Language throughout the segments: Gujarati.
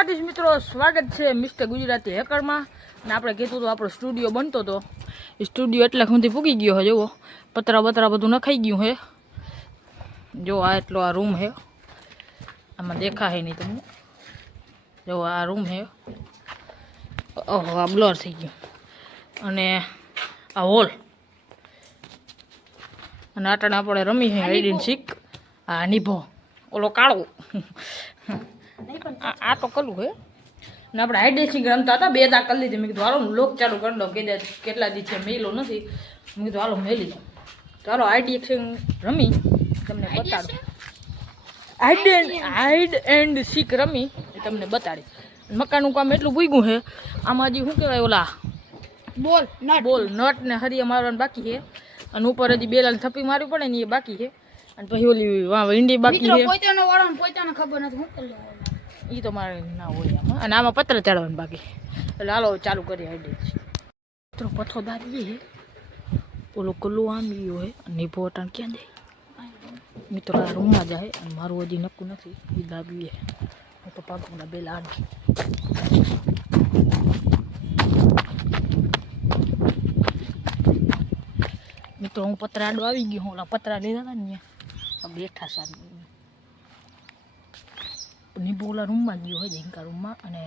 દ્વારકાધીશ મિત્રો, સ્વાગત છે મિસ્ટર ગુજરાતી હેકરમાં. અને આપણે કીધું તો આપણો સ્ટુડિયો બનતો હતો, એ સ્ટુડિયો એટલા સુધી પૂગી ગયો છે. જુઓ પતરા બતરા બધું નખાઈ ગયું છે. જો આ એટલો આ રૂમ છે, આમાં દેખાય નહીં તમને. જો આ રૂમ છે, ઓહો આ બ્લર થઈ ગયું. અને આ હોલ, અને આટણે આપણે રમી છે હાઈડ એન્ડ સીક. આ નિભો ઓલો કાળો આ તો કલું હે ને. આપણે હાઈડ એન્ડ સીક રમતા હતા, 2 દાગ કરી લીધી. મેં કીધું હાલો લોક ચાલુ કરી દો, કેટલા દી છે મેલો નથી. મેં કીધું હાલો મેલી દો. ચાલો હાઈડ એન્ડ સીક રમી તમને બતાડું. હાઈડ એન્ડ સીક રમી તમને બતાડી. મકાનનું કામ એટલું પૂગ્યું છે. આમાં હજી શું કહેવાય, ઓલા બોલ નટ ને હરિયા મારવાનું બાકી છે. અને ઉપર હજી બેલાને થપ્પી મારવી પડે ને એ બાકી છે. અને પછી ઓલી ઈંડી બાકી છે. પોતાને ખબર નથી શું કરી એ તો મારે ના હોય આમાં. અને આમાં પત્ર ચડાવવાનું બાકી. એટલે હાલો ચાલુ કરી હાઈડે મિત્રો. પથ્થો દાદીએ છે, ઓલો કલ્લો આમ ગયો છે. અને ભો અટાણ ક્યાં જાય મિત્રો? આ રૂમમાં જાય. અને મારું હજી નક્કું નથી, એ દાબીએ. હું તો પાકું બેલા આડી મિત્રો. હું પતરા આડો આવી ગયો. હું ઓલા પતરા લીધા હતા ને બેઠા સાર નીબો ઓલા રૂમમાં ગયો હોય, જીંકા રૂમમાં. અને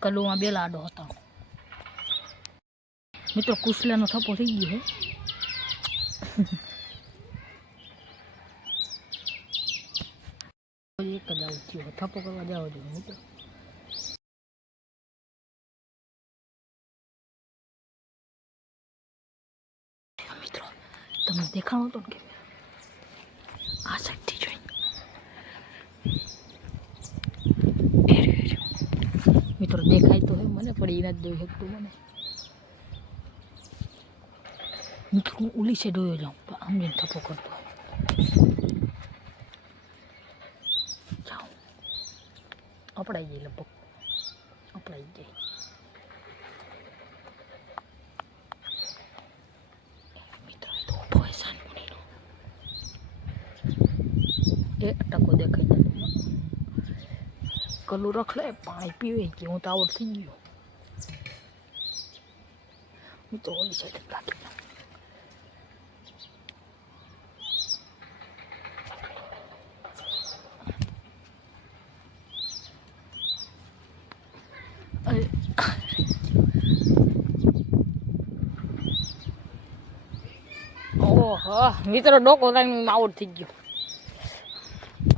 કલોમાં બેલા આડો હતા મિત્રો. કુસલાનો થપ્પો થઈ ગયો છે. એક જ આવું થયું, થપ્પો કરવા જાવ જોઈએ મિત્રો. મિત્રો તમને દેખાણો તો કે આ સાઈડથી જોઈ મિત્રો દેખાય તો હે મને, પણ એ નથી જોઈ શકતું મને. મિત્રો હું ઓલી સાઈડ જોયો જાઉં, આમ જઈને થપ્પો કરતો જાઉં. અપડાઈ જાય લગભગ, અપડાઈ જાય. મિત્રો એ તો ઉભો હોય સાનમુનીનો, એ ટકો દેખાઈ જાય. કલું રખડે, પાણી પીવે કે હું તો આવડ થઈ ગયો. હું તો ઓલી સાઈડ કાઢી ઓહો મિત્રો ડોકો થાય આવડ થઈ ગયો.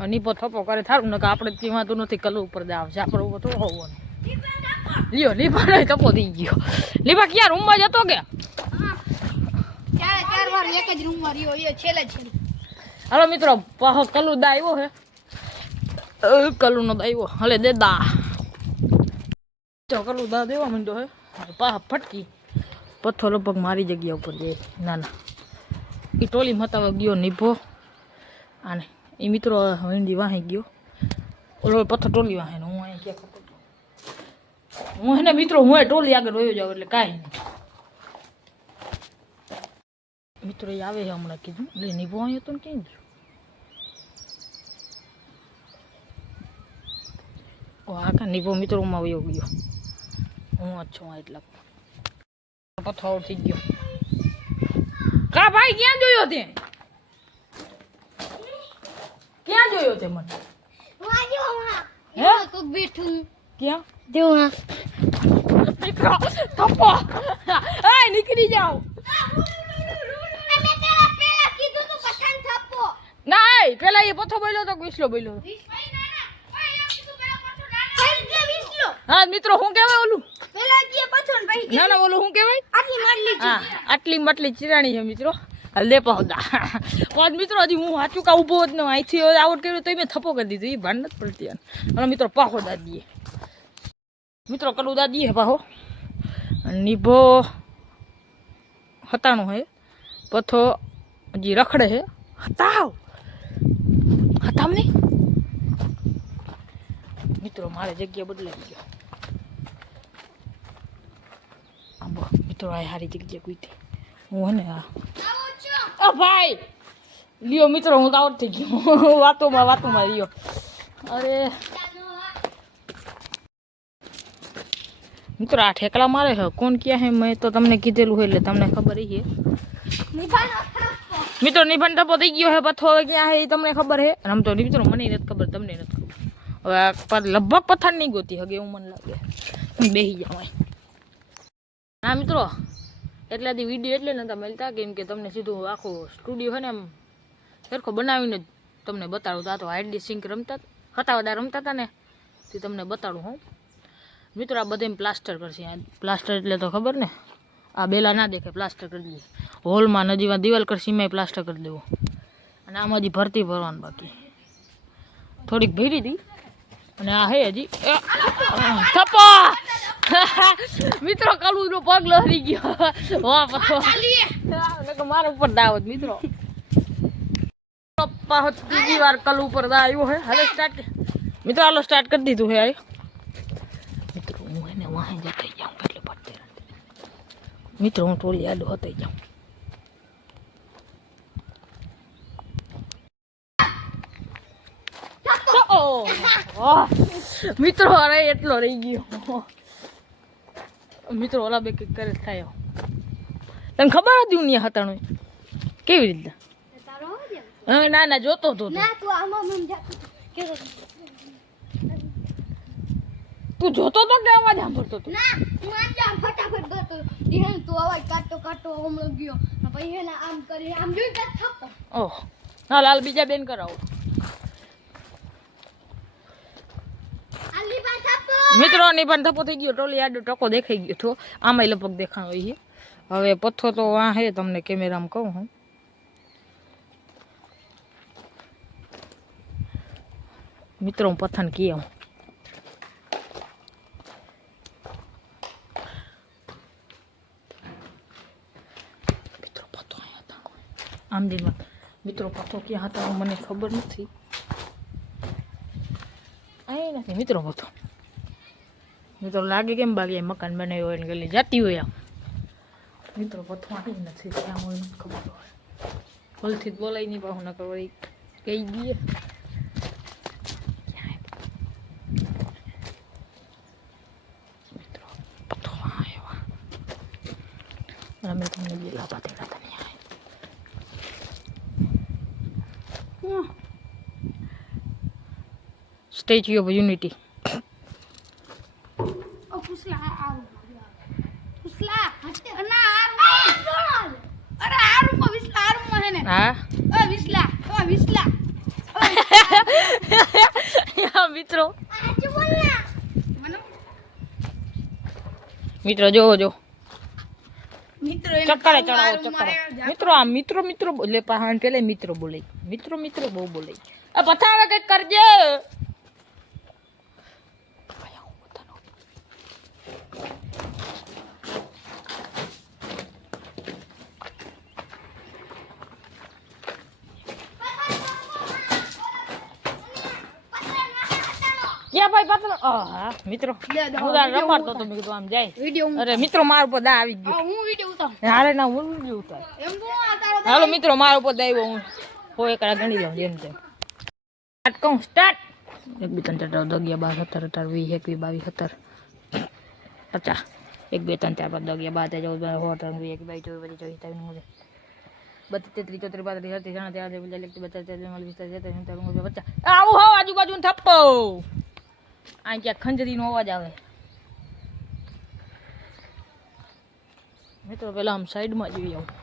નીપો થપ્પો કરે થારું ને કે આપણે તેમાં તો નથી. કલર ઉપર જ આવશે, આપણે ઉપર તો હોવાનું. લ્યો લીપા નહીં થપ્પો થઈ ગયો. લીપા ક્યાં રૂમમાં જતો કે? ચાર વાર એક જ રૂમમાં રહ્યો, એ છેલ્લે. હાલો મિત્રો, પાહો કલુ દા આવ્યો હે. કલુનો દા આવ્યો. હલે દે દા. કલુ દા દેવા માંડ્યો હે. પાહા ફટકી પથ્થો લગભગ મારી જગ્યા ઉપર જાય. ના ના એ ટોલી મતાવા ગયો નીભો. આને એ મિત્રો હિન્દી વાહી ગયો. ઓલો પથ્થર ટોલી વાહે ને હું અહીં ક્યાં ખબર. હું એને મિત્રો હું ટોલી આગળ વયો જાઉં એટલે કાંઈ નહીં. મિત્રો એ આવે છે હમણાં કીધું. એટલે નીભો અહીં હતો ને ક્યાં ગયો? આખા નીભો મિત્રોમાં વયો ગયો. હું જ છું એટલા પથ્થર થઈ ગયો. કા ભાઈ ક્યાં જોયો તે? ક્યાં જોયો તે મને? હે તો બેઠું ક્યાં દેવા મિત્રો થપ્પો. એ નીકળી જાવ. અમે પેલા કીધું તો પઠાણ થપ્પો ના પેલા એ પથ્થો બોલ્યો તો વિસલો બોલ્યો. હા મિત્રો શું કહેવાય ઓલું? પેલા જે પથ્થો ને ભાઈ ના ના ઓલું શું કહેવાય? આટલી માટલી હા આટલી માટલી ચિરાણી છે મિત્રો. લે પહોદા પાંચ મિત્રો. હજી હું સાચું કા ઊભો જ ન અહીંથી આવડ કર્યું તો મેં થપ્પો કરી દીધું. એ ભાન નથી પડતી. અને મિત્રો પાહો દાદીએ મિત્રો કલું દાદીએ પાહો નીભો હતાણું હે. પથ્થો હજી રખડે છે. હતાવ હતામ નહીં મિત્રો. મારે જગ્યા બદલાઈ ગયો. આંબો મિત્રો આ સારી જગ્યા કોઈ હું ને આ ભાઈ લ્યો મિત્રો. હું તો આવડ થઈ ગયો વાતોમાં રહ્યો. અરે મિત્રો આ ઠેકડા મારે છે કોણ ક્યાં હે મેં તો તમને કીધેલું હોય એટલે તમને ખબર છે નિભાનો થપ્પો. મિત્રો નિભાન ટપો થઈ ગયો હે પથ્થો હવે ક્યાં હે એ તમને ખબર હે અને આમ તો મિત્રો મને નથી ખબર તમને નથી ખબર હવે આ લગભગ પથ્થર નહીં ગોતી હગે એવું મને લાગે બેસી જાવ હા મિત્રો એટલાથી વિડીયો એટલે નતા મળતા કેમ કે તમને સીધું આખો સ્ટુડિયો છે ને એમ સરખો બનાવીને જ તમને બતાડું તો આ તો હાઈડલી સિંક રમતા હતાવડા રમતા હતા ને તે તમને બતાડું હું મિત્રો આ બધે પ્લાસ્ટર કરશે આ પ્લાસ્ટર એટલે તો ખબર ને આ બેલા ના દેખે પ્લાસ્ટર કરી દઈએ હોલમાં નજીમાં દિવાલ કરશે એમાં પ્લાસ્ટર કરી દેવું અને આમાં હજી ભરતી ભરવાનું બાકી થોડીક ભરી હતી અને આ હે હજી થપ્પા મિત્રો કલુનો પગ લહરી ગયો વાહ પથ્થો મારા ઉપર દાવત મિત્રો ત્રીજી વાર કલ ઉપર દા આવ્યો હે હવે સ્ટાર્ટ મિત્રો હાલો સ્ટાર્ટ કરી દીધું હે મિત્રો હું એને વાહે જતી જાઉં એટલે પડતે મિત્રો હું ટોલી આડો હતાઈ જાઉં મિત્રો અરે એટલો રહી ગયો મિત્રો ઓલા બે કંઈક કરે થાય તને ખબર હતી ઉનિયા હતાણું કેવી રીતે તારો હો જે. હા ના ના જોતો હતો તું. ના તું આમાં મમ જાતો કે તું જોતો તો કે અવાજ સાંભળતો હતો ના હું આમ ફટાફટ ગતો ધ્યાન તું અવાજ કાટો હમણાં ગયો ને પછી એને આમ કરી આમ જોઈ કે થપ્પો. ઓહ હા લાલ બીજા બેન કરાવો આલી બા થપ્પો. મિત્રો ની પણ થપ્પો થઈ ગયો ટોલી આડો ટકો દેખાઈ ગયો તો આમાંય લપક દેખાણો છે હવે પથ્થો તો આ હે તમને કેમેરામાં કહું હું મિત્રો હું પથ્થાને કી આવું મિત્રો પથ્થો અહીંયા હતા આમ જેમાં મિત્રો પથ્થો ક્યાં હતા મને ખબર નથી અહીં નથી મિત્રો પથ્થો મિત્રો લાગે કેમ બાકી મકાન બનાવ્યું હોય ને ગલી જતી હોય આમ મિત્રો પથ્થો અહીં નથી ત્યાં હોય નથી ખબર હોય ભલથી જ બોલાય નહીં પાછું ન કરવાય કહી દઈએ મિત્રો પથ્થો આવ્યો અમે તમને ગેલા પાતેડા હતા નહીં સ્ટેચ્યુ ઓફ યુનિટી ઓ પુસલા આરું પુસલા હટે ના આરું અરે આરું માં વિસલા આરું માં હે ને હા ઓ વિસલા યા મિત્રો આજ બોલના મને મિત્રો જોવો જો મિત્રો ચક્કરે ચડાવો ચક્કરે મિત્રો આ મિત્રો મિત્રો એટલે પહાણ પેલે મિત્રો બોલે મિત્રો મિત્રો બહુ બોલે આ પથાવે કઈક કરજે ક્યાં ભાઈ પાતળો હા મિત્રો હું તાર રમાડતો તો મેં કીધું આમ જાય વિડિયો અરે મિત્રો માર ઉપર દા આવી ગયો હું વિડિયો ઉતાર હારે ના હું વિડિયો ઉતાર એમ હું આ તારો હાલો મિત્રો માર ઉપર દા આવ્યો હું કોઈ એકડા ગણી લઉં જેમ તેમ સ્ટાર્ટ કહું સ્ટાર્ટ 1 2 3 4 5 6 7 8 20 21 22 50 1 2 3 4 5 10 11 12 આવું હો આજુબાજુ થપ્પો આ ક્યાંક ખંજરીનો અવાજ આવે મિત્રો પેલા આમ સાઈડમાં જોઈ આવું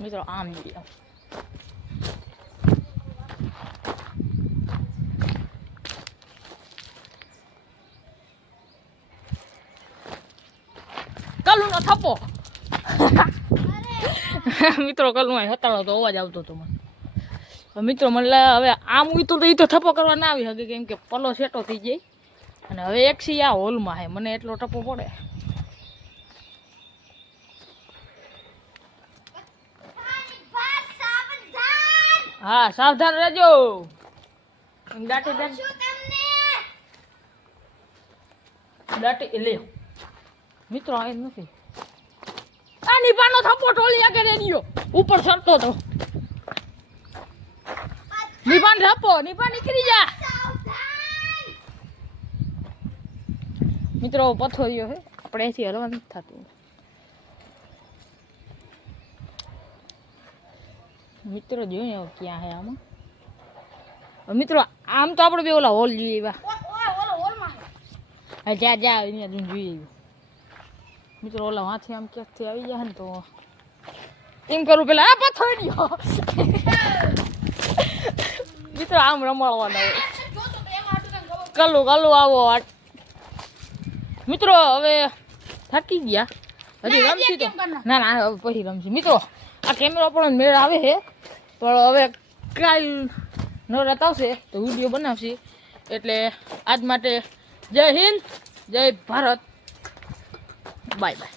મિત્રો આમ જોઈ આવું કલુનો થપ્પો મિત્રો કલું અહીં હતાળો તો અવાજ આવતો હતો મને મિત્રો મને હવે આમ ઉઈ તો એ તો થપ્પો કરવા ના આવી શકે કેમ કે પલો સેટો થઈ જાય અને હવે એક સી આ હોલમાં હે મને એટલો ટપ્પો પડે હા સાવધાન રહેજો દાટી લે મિત્રો આ નથી આ નીપાનો થપ્પો ટોલી આગળ રેડિયો ઉપર ચડતો હતો કાન રાપો નીપા નીકળી જા મિત્રો પથોરીઓ હે આપણે અહીંથી હલવા નથી થતું મિત્રો જોઈએ હવે ક્યાં હે આમાં મિત્રો આમ તો આપણે બે ઓલા હોલ જોઈએ એવા ઓલો હોલમાં જા જા અહીંયા જોઈએ મિત્રો ઓલા વાંથી આમ ક્યાંકથી આવી જાય ને તો એમ કરું પેલા આ પથોરીઓ મિત્રો આમ રમાડવાના હોય જો તો એમાં આટલું કાંઈ ખબર કલ્લું કલ્લું આવો મિત્રો હવે થાકી ગયા હજી ના, રમશી તો કેમ કરના? ના ના હવે પછી રમશી મિત્રો આ કેમેરો પણ મેળ આવે છે પણ હવે કાલ નવરાત આવશે તો વિડીયો બનાવશે એટલે આજ માટે જય હિન્દ જય ભારત બાય બાય